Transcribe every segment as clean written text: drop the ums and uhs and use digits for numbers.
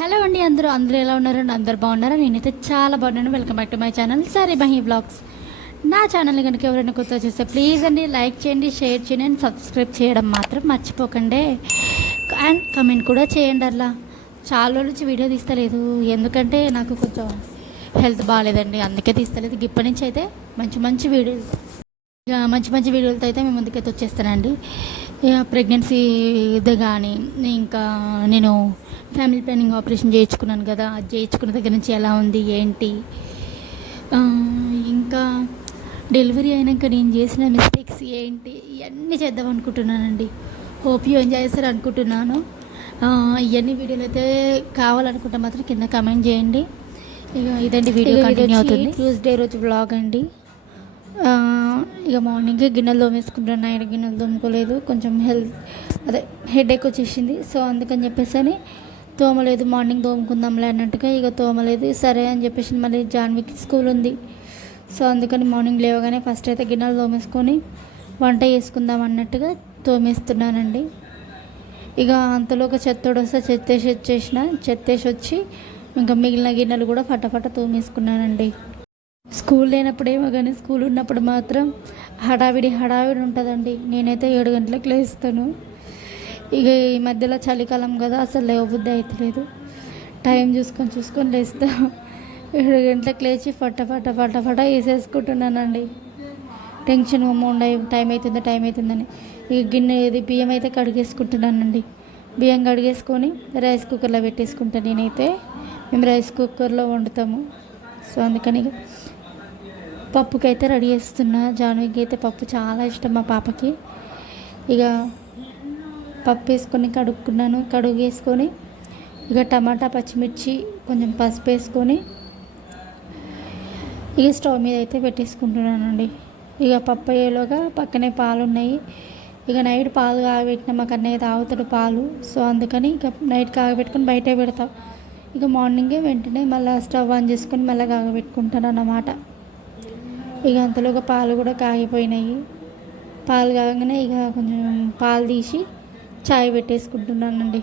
Hello అండి, అందరూ ఎలా ఉన్నారండి? అందరు బాగున్నారా? నేనైతే చాలా బాగున్నాను. Welcome back to my channel sorry Mahi vlogs. నా ఛానల్ని కనుక ఎవరైనా కొత్త చూస్తే ప్లీజ్ అండి లైక్ చేయండి, షేర్ చేయండి అండ్ సబ్స్క్రైబ్ చేయడం మాత్రం మర్చిపోకండి. అండ్ కమెంట్ కూడా చేయండి. అలా చాలా రోజుల నుంచి వీడియో తీస్తలేదు, ఎందుకంటే నాకు కొంచెం హెల్త్ బాగాలేదండి, అందుకే తీస్తలేదు. ఇప్పటి నుంచి అయితే మంచి వీడియోలు, ఇక మంచి వీడియోలతో అయితే మేము ముందుకైతే వచ్చేస్తానండి. ఇక ప్రెగ్నెన్సీది కానీ, ఇంకా నేను ఫ్యామిలీ ప్లానింగ్ ఆపరేషన్ చేయించుకున్నాను కదా, అది చేయించుకున్న దగ్గర నుంచి ఎలా ఉంది ఏంటి, ఇంకా డెలివరీ అయినాక నేను చేసిన మిస్టేక్స్ ఏంటి, ఇవన్నీ చేద్దాం అనుకుంటున్నానండి. హోప్ యూ ఎంజాయ్ చేస్తారు అనుకుంటున్నాను. ఇవన్నీ వీడియోలు అయితే కావాలనుకుంటే మాత్రం కింద కమెంట్ చేయండి. ఇక ఇదండి వీడియో కంటిన్యూ అవుతుంది. ట్యూస్డే రోజు వ్లాగ్ అండి. ఇక మార్నింగే గిన్నెలు తోమేసుకుంటున్నాను, నైట్ గిన్నెలు తోముకోలేదు, కొంచెం హెడేక్ వచ్చేసింది. సో అందుకని చెప్పేసి అని తోమలేదు. మార్నింగ్ తోముకుందాంలే అన్నట్టుగా ఇక తోమలేదు. సరే అని చెప్పేసి మళ్ళీ జాన్వికి స్కూల్ ఉంది. సో అందుకని మార్నింగ్ లేవగానే ఫస్ట్ అయితే గిన్నెలు తోమేసుకొని వంట చేసుకుందాం అన్నట్టుగా తోమేస్తున్నానండి. ఇక అంతలో ఒక చెత్తోడు వస్తే చెత్తేసి వచ్చి ఇంకా మిగిలిన గిన్నెలు కూడా ఫటాఫట తోమేసుకున్నానండి. స్కూల్ లేనప్పుడేమో కానీ స్కూల్ ఉన్నప్పుడు మాత్రం హడావిడి ఉంటుందండి. నేనైతే 7 గంటలకు లేస్తాను. ఇక ఈ మధ్యలో చలికాలం కదా, అసలు లేవబుద్ధి అవుతలేదు. టైం చూసుకొని లేస్తా. 7 గంటలకు లేచి ఫటాఫట వేసేసుకుంటున్నానండి. టెన్షన్ ఉండవు, టైం అవుతుందని. ఇక బియ్యం అయితే కడిగేసుకుంటున్నానండి. బియ్యం కడిగేసుకొని రైస్ కుక్కర్లో పెట్టేసుకుంటాను. మేము రైస్ కుక్కర్లో వండుతాము. సో అందుకని పప్పుకైతే రెడీ చేస్తున్నా. జాన్వికి అయితే పప్పు చాలా ఇష్టం, మా పాపకి. ఇక పప్పు వేసుకొని కడుగేసుకొని ఇక టమాటా, పచ్చిమిర్చి, కొంచెం పసుపు వేసుకొని ఇక స్టవ్ మీద అయితే పెట్టేసుకుంటున్నానండి. ఇక పప్పు అయ్యేలోగా పక్కనే పాలు ఉన్నాయి. ఇక నైట్ పాలు కాగబెట్టిన, మాకు అన్నయ్య తాగుతాడు పాలు. సో అందుకని ఇక నైట్ కాగబెట్టుకొని బయటే పెడతాం. ఇక మార్నింగే వెంటనే మళ్ళీ స్టవ్ ఆన్ చేసుకొని మళ్ళీ కాగబెట్టుకుంటాను అన్నమాట. ఇక అంతలోగా పాలు కూడా కాగిపోయినాయి. పాలు కాగానే ఇక కొంచెం పాలు తీసి చాయ్ పెట్టేసుకుంటున్నానండి.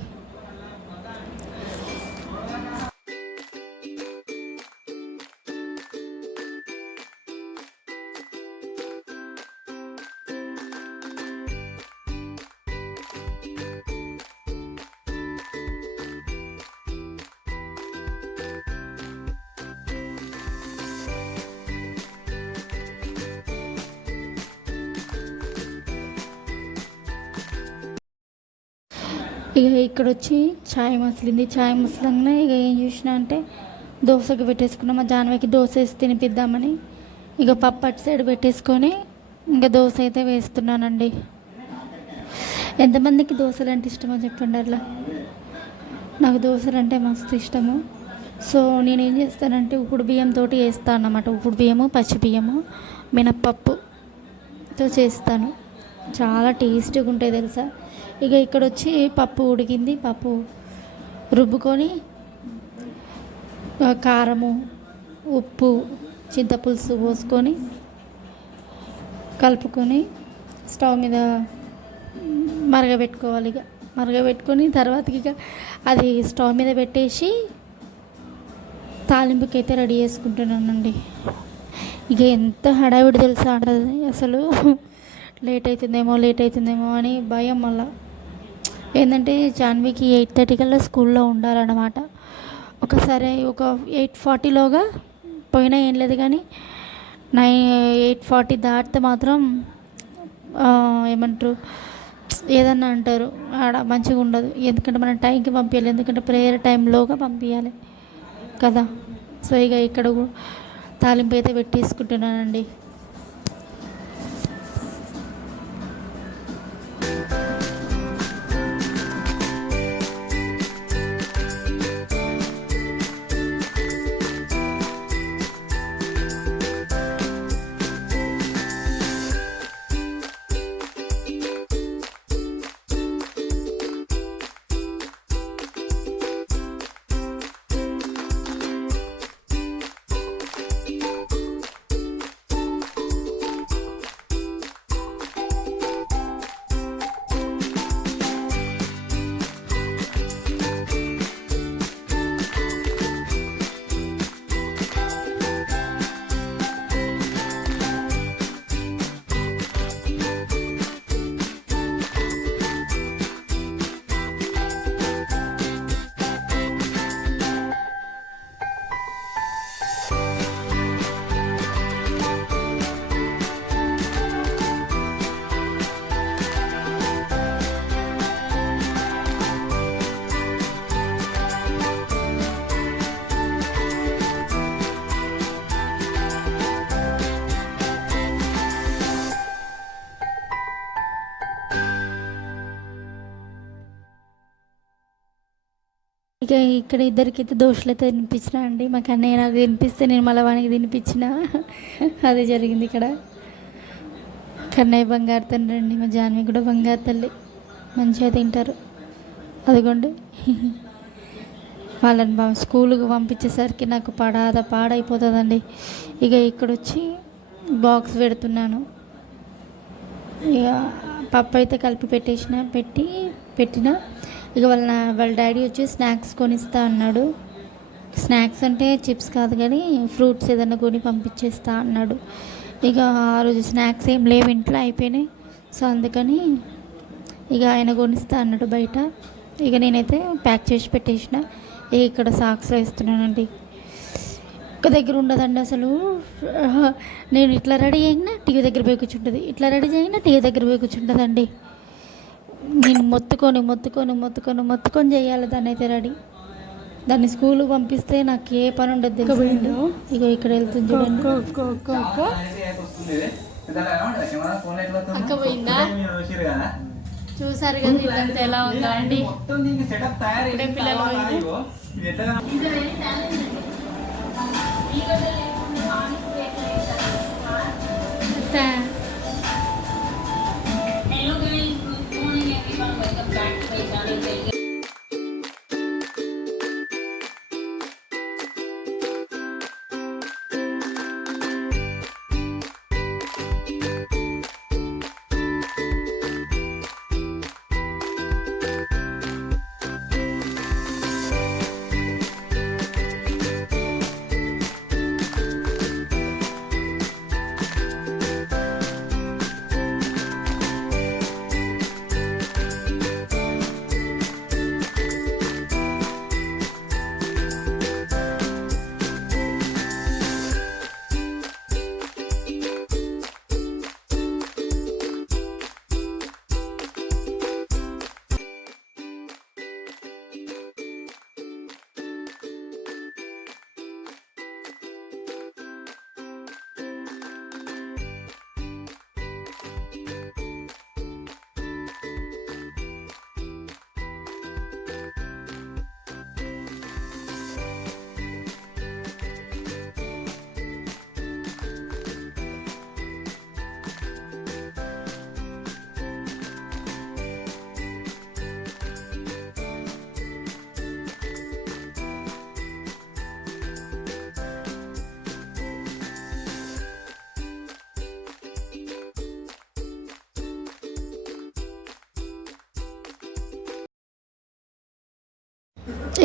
ఇక ఇక్కడ వచ్చి ఛాయ్ మసిలింది. ఛాయ్ మసలంగానే ఇక ఏం చూసినా అంటే దోశకి పెట్టేసుకున్నాం. మా జాన్వికి దోశ వేసి తినిపిద్దామని ఇక పప్పు అటు సైడ్ పెట్టేసుకొని ఇంకా దోశ అయితే వేస్తున్నానండి. ఎంతమందికి దోశలు అంటే ఇష్టమో చెప్పండి. అట్లా నాకు దోశలు అంటే మస్తు ఇష్టము. సో నేనేం చేస్తానంటే ఉప్పుడు బియ్యంతో వేస్తాను అన్నమాట. ఉప్పుడు బియ్యము, పచ్చి బియ్యము, మినప్పప్పుతో చేస్తాను. చాలా టేస్టీగా ఉంటాయి తెలుసా. ఇక ఇక్కడ వచ్చి పప్పు ఉడికింది. పప్పు రుబ్బుకొని కారము, ఉప్పు, చింతపులుసు పోసుకొని కలుపుకొని స్టవ్ మీద మరగబెట్టుకోవాలి. ఇక మరగబెట్టుకొని తర్వాతకి ఇక అది స్టవ్ మీద పెట్టేసి తాలింపుకి అయితే రెడీ చేసుకుంటున్నానండి. ఇక ఎంత హడావిడి తెలుసా అంటది అసలు. లేట్ అవుతుందేమో అని భయం. మళ్ళీ ఏంటంటే జాన్వికి 8:30 కల్లా స్కూల్లో ఉండాలన్నమాట. ఒకసారి ఒక 8:40లోగా పోయినా ఏం లేదు, కానీ 8:40 దాటితే మాత్రం ఏమంటారు, ఏదన్నా అంటారు, ఆడ మంచిగా ఉండదు. ఎందుకంటే మనం టైంకి పంపించాలి, ఎందుకంటే ప్రేయర్ టైంలోగా పంపించాలి కదా. సో ఇక ఇక్కడ తాలింపు అయితే పెట్టేసుకుంటున్నానండి. ఇక ఇక్కడ ఇద్దరికైతే దోశలు అయితే తినిపించిన అండి. మా కన్నయ్య నాకు తినిపిస్తే నేను మళ్ళీ వానికి తినిపించిన. అది జరిగింది ఇక్కడ. కన్నయ్య బంగారు తండ్రి అండి, మా జాన్వి కూడా బంగారు తల్లి, మంచిగా తింటారు. అదిగోండి వాళ్ళని స్కూల్కి పంపించేసరికి నాకు పాడైపోతుందండి. ఇక ఇక్కడ వచ్చి బాక్స్ పెడుతున్నాను. ఇక పప్పు అయితే కలిపి పెట్టిన. ఇక వాళ్ళ డాడీ వచ్చి స్నాక్స్ కొనిస్తా అన్నాడు. స్నాక్స్ అంటే చిప్స్ కాదు కానీ ఫ్రూట్స్ ఏదైనా కొని పంపించేస్తా అన్నాడు. ఇక ఆ రోజు స్నాక్స్ ఏం లేవు ఇంట్లో, అయిపోయినాయి. సో అందుకని ఇక ఆయన కొనిస్తా అన్నాడు బయట. ఇక నేనైతే ప్యాక్ చేసి పెట్టేసిన. ఇక్కడ సాక్స్ వేస్తున్నానండి. ఒక్క దగ్గర ఉండదండి అసలు. నేను ఇట్లా రెడీ అయినా టీవీ దగ్గర పోయి కూర్చుంటుంది, ఇట్లా రెడీ అయినా టీవీ దగ్గర పోయి కూర్చుంటుందండి. నేను మొత్తుకొని చేయాలి దాన్ని అయితే రెడీ. దాన్ని స్కూల్కి పంపిస్తే నాకు ఏ పని ఉండదు తెలుసు. ఇక ఇక్కడ వెళ్తుంది చూడండి. అక్క పోయిందా? చూసారు కదా ఇదంతా ఎలా ఉందా అండి. పిల్లలు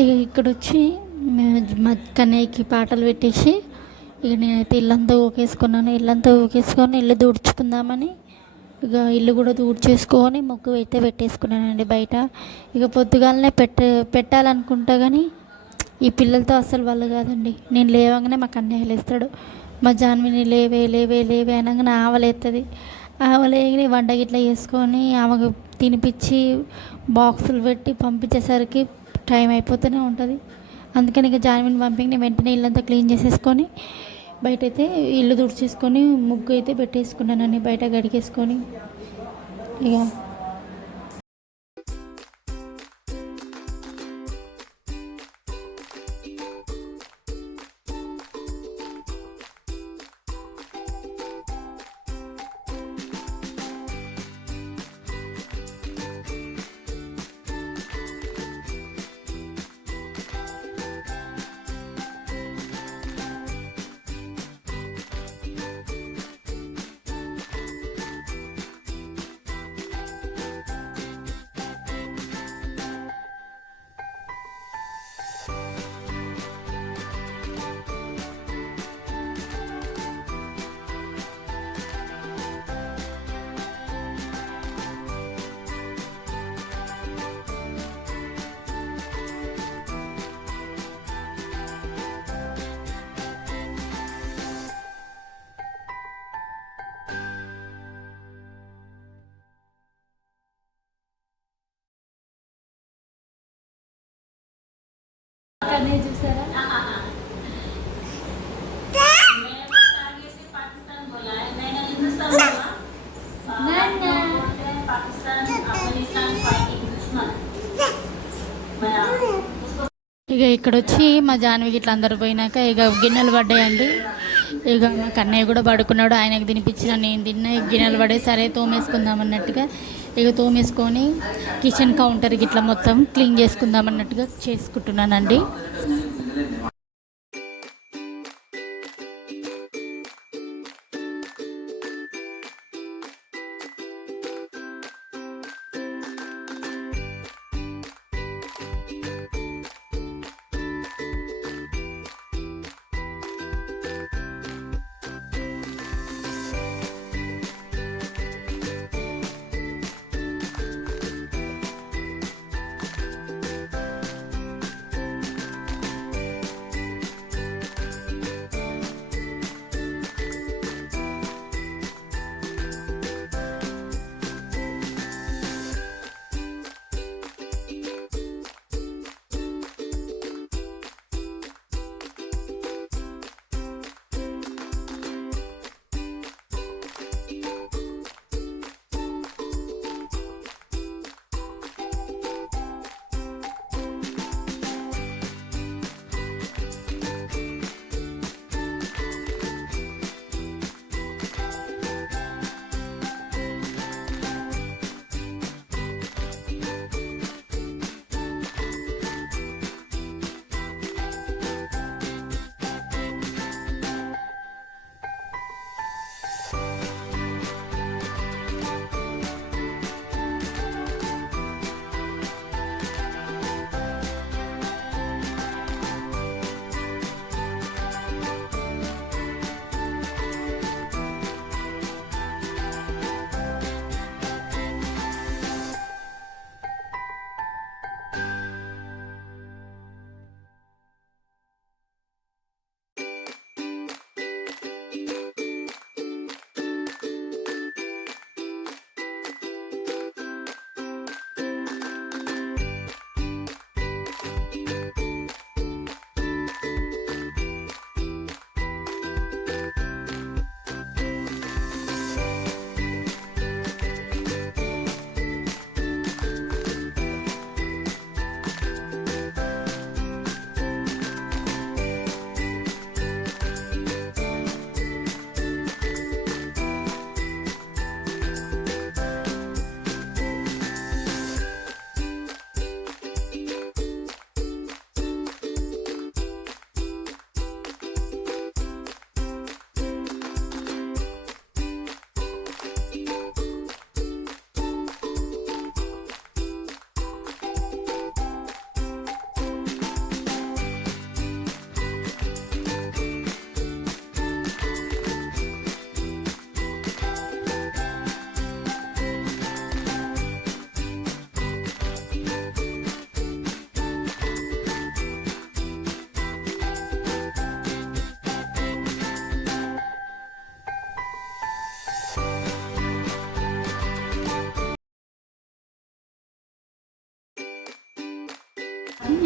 ఇక ఇక్కడ వచ్చి మా కన్నయ్యకి పాటలు పెట్టేసి ఇక నేనైతే ఇల్లంతా ఊకేసుకొని ఇల్లు తుడుచుకుందామని ఇక ఇల్లు కూడా తుడిచేసుకొని ముగ్గు అయితే పెట్టేసుకున్నానండి బయట. ఇక పొద్దుగాలనే పెట్టాలనుకుంటా కానీ ఈ పిల్లలతో అస్సలు వాళ్ళు కాదండి. నేను లేవగానే మా కన్నయ్య లేస్తాడు. మా జాన్విని లేవే అనగానే ఆవలేస్తుంది. ఆవలేని వంట గిట్లా చేసుకొని ఆమెకు తినిపించి బాక్సులు పెట్టి పంపించేసరికి టైం అయిపోతూనే ఉంటుంది. అందుకని ఇక జాన్విని పంపించి వెంటనే ఇల్లంతా క్లీన్ చేసేసుకొని బయటైతే ఇల్లు తుడిచేసుకొని ముగ్గు అయితే పెట్టేసుకున్నానండి బయట గడిగేసుకొని. ఇక చూసారా ఇక ఇక్కడ వచ్చి మా జాన్వికి ఇట్లా అందరు పోయినాక ఇక గిన్నెలు పడ్డాయండి. ఇక మా కన్నయ్య కూడా పడుకున్నాడు, ఆయనకు తినిపించిన నేను తిన్నా. గిన్నెలు పడే సరే తోమేసుకుందాం అన్నట్టుగా ఇక తోమేసుకొని కిచెన్ కౌంటర్కి ఇట్లా మొత్తం క్లీన్ చేసుకుందాం అన్నట్టుగా చేసుకుంటున్నానండి.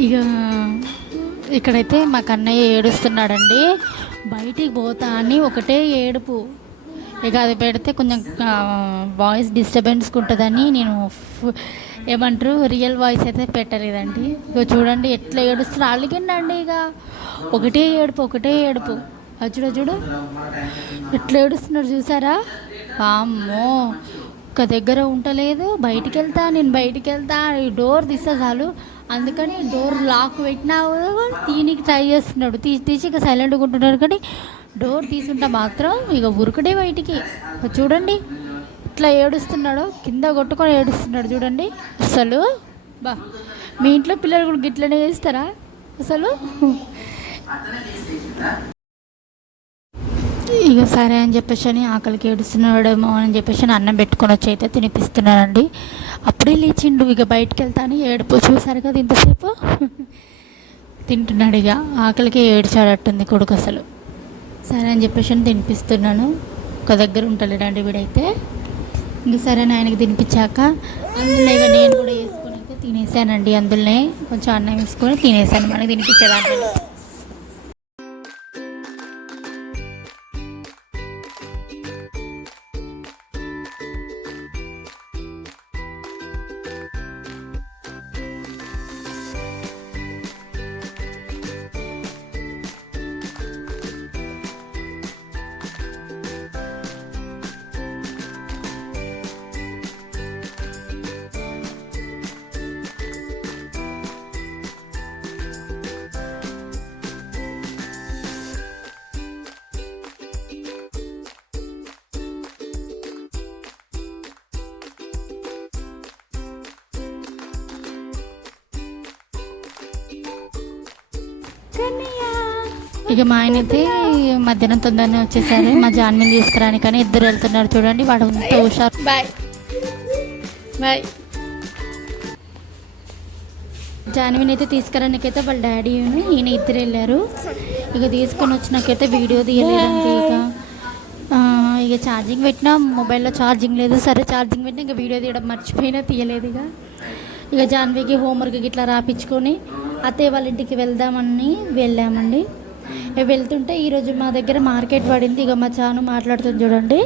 ఇక ఇక్కడైతే మా కన్నయ్య ఏడుస్తున్నాడండి. బయటికి పోతా అని ఒకటే ఏడుపు. ఇక అది పెడితే కొంచెం వాయిస్ డిస్టర్బెన్స్గా ఉంటుందని నేను ఏమంటారు రియల్ వాయిస్ అయితే పెట్టలేదండి. ఇక చూడండి ఎట్లా ఏడుస్తున్నా, అలిగిండండి. ఇక ఒకటే ఏడుపు ఒకటే ఏడుపు. చూడు చూడు ఎట్లా ఏడుస్తున్నాడు చూసారా. అమ్మో ఒక దగ్గర ఉండలేదు. బయటికి వెళ్తా నేను బయటికి వెళ్తా, ఈ డోర్ తీస్తే చాలు. అందుకని డోర్ లాక్ పెట్టినా తీనికి ట్రై చేస్తున్నాడు. తీసి ఇక సైలెంట్గా ఉంటున్నాడు. కానీ డోర్ తీసుంటే మాత్రం ఇక ఉరుకుడే బయటికి. చూడండి ఇట్లా ఏడుస్తున్నాడు, కింద కొట్టుకొని ఏడుస్తున్నాడు చూడండి. అసలు బా మీ ఇంట్లో పిల్లలు కూడా గిట్లనే చేస్తారా అసలు? ఇక సరే అని చెప్పేసి అని ఆకలికి ఏడుస్తున్నాడేమో అని చెప్పేసి అన్నం పెట్టుకొని వచ్చి అయితే తినిపిస్తున్నానండి. అప్పుడే లేచిండు. ఇక బయటికి వెళ్తాను ఏడుపు చూసారు కదా, ఇంతసేపు తింటున్నాడు. ఇక ఆకలికి ఏడ్చాడట్టుంది కొడుకు అసలు. సరే అని చెప్పేసి తినిపిస్తున్నాను. ఒక దగ్గర ఉంటలేడండి వీడైతే. ఇంక సరే ఆయనకి తినిపించాక అందులో ఇక నేను కూడా వేసుకొని అయితే తినేసానండి. అందులోనే కొంచెం అన్నం వేసుకొని తినేసాను మనకి తినిపించేదాంట్లో. ఇక మా ఆయన అయితే మధ్యాహ్నం తొందరనే వచ్చేసారు మా జాన్మీని తీసుకురాని, కానీ ఇద్దరు వెళ్తున్నారు చూడండి. వాడు అంత హుషారు. Bye bye. జాన్వీని అయితే తీసుకురానికైతే వాళ్ళ డాడీ ఈయన ఇద్దరు వెళ్ళారు. ఇక తీసుకొని వచ్చినాకైతే వీడియో తీయలేదండి. ఇక ఛార్జింగ్ పెట్టినా మొబైల్లో ఛార్జింగ్ లేదు. సరే ఛార్జింగ్ పెట్టినా ఇక వీడియో తీయడం మర్చిపోయినా తీయలేదు. ఇక జాన్వీకి హోంవర్క్ ఇట్లా రాపించుకొని అత్తయ్య వాళ్ళ ఇంటికి వెళ్దామని వెళ్ళామండి. వెళ్తుంటే ఈరోజు మా దగ్గర మార్కెట్ పడింది. ఇక మా చాను మాట్లాడుతుంది చూడండి.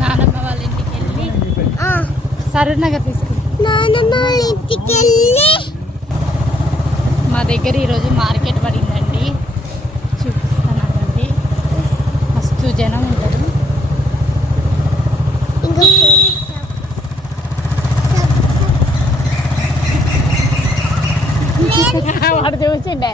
నానమ్మ వాళ్ళ ఇంటికి వెళ్ళి సరూర్నగర్ తీసుకెళ్ళి మా దగ్గర ఈరోజు మార్కెట్ పడిందండి. చూపిస్తానండి. మస్తు జనం ఉంటారు. వాడు చూసిండే.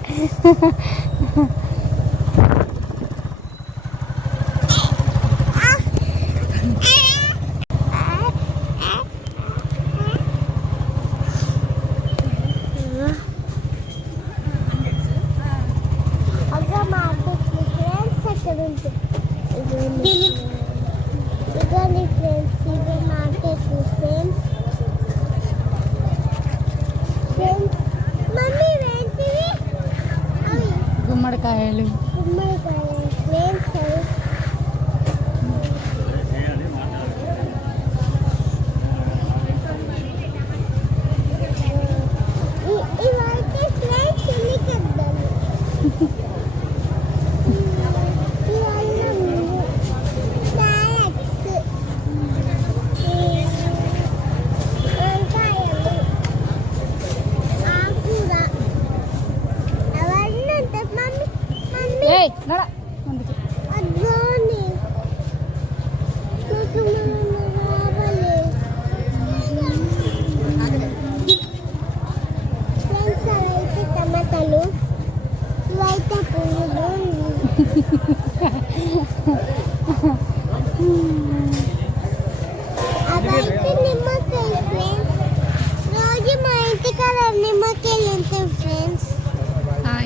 గుమ్మడికాయలు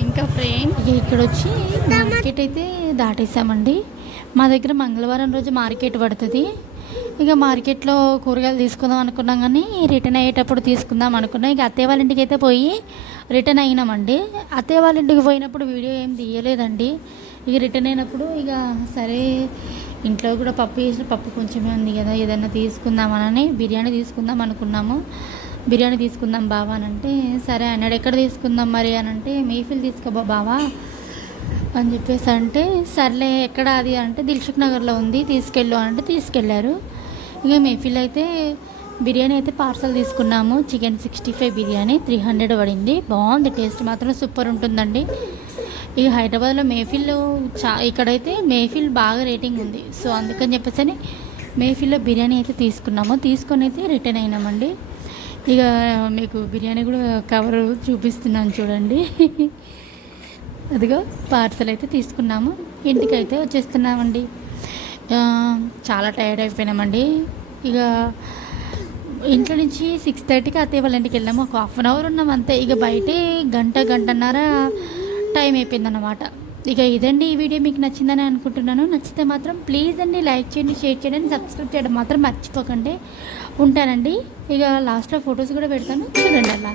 ఇంకా ఫ్రెండ్స్ ఇక్కడ వచ్చి మార్కెట్ అయితే దాటేసామండి. మా దగ్గర మంగళవారం రోజు మార్కెట్ పడుతుంది. ఇక మార్కెట్లో కూరగాయలు తీసుకుందాం అనుకున్నాం, కానీ రిటర్న్ అయ్యేటప్పుడు తీసుకుందాం అనుకున్నాం. ఇక అత్తయ్య వాళ్ళ ఇంటికి అయితే పోయి రిటర్న్ అయినామండి. అత్తయ్య వాళ్ళ ఇంటికి పోయినప్పుడు వీడియో ఏం తీయలేదండి. ఇక రిటర్న్ అయినప్పుడు ఇక సరే ఇంట్లో కూడా పప్పు వేసిన పప్పు కొంచెమే ఉంది కదా, ఏదైనా తీసుకుందామని బిర్యానీ తీసుకుందాం అనుకున్నాము. బిర్యానీ తీసుకుందాం బావా అని అంటే సరే అన్నాడు. ఎక్కడ తీసుకుందాం మరి అని అంటే మేఫిల్ తీసుకోబా బావా అని చెప్పేసి అంటే సర్లే ఎక్కడ అది అంటే దిల్సుఖ్ నగర్లో ఉంది తీసుకెళ్ళు అంటే తీసుకెళ్ళారు. ఇక మేఫిల్ అయితే బిర్యానీ అయితే పార్సల్ తీసుకున్నాము. చికెన్ 65 బిర్యానీ 300 పడింది. బాగుంది, టేస్ట్ మాత్రం సూపర్ ఉంటుందండి. ఇక హైదరాబాద్లో మేఫిల్ ఇక్కడైతే మేఫిల్ బాగా రేటింగ్ ఉంది. సో అందుకని చెప్పేసి మేఫిల్లో బిర్యానీ అయితే తీసుకున్నాము. తీసుకొని అయితే రిటర్న్ అయినామండి. ఇక మీకు బిర్యానీ కూడా కవర్ చూపిస్తున్నాను చూడండి. అదిగో పార్సల్ అయితే తీసుకున్నాము. ఇంటికైతే వచ్చేస్తున్నామండి. చాలా టైర్డ్ అయిపోయినామండి. ఇక ఇంట్లో నుంచి 6:30కి అత్తయ్య వాళ్ళ ఇంటికి వెళ్ళాము. ఒక 1/2 అవర్ ఉన్నాం అంతే. ఇక బయటే గంటన్నర టైం అయిపోయిందన్నమాట. ఇక ఇదండి ఈ వీడియో మీకు నచ్చిందని అనుకుంటున్నాను. నచ్చితే మాత్రం ప్లీజ్ అండి లైక్ చేయండి, షేర్ చేయండి, సబ్స్క్రైబ్ చేయడం మాత్రం మర్చిపోకండి. ఉంటానండి. ఇక లాస్ట్లో ఫొటోస్ కూడా పెడతాను చూడండి అలా.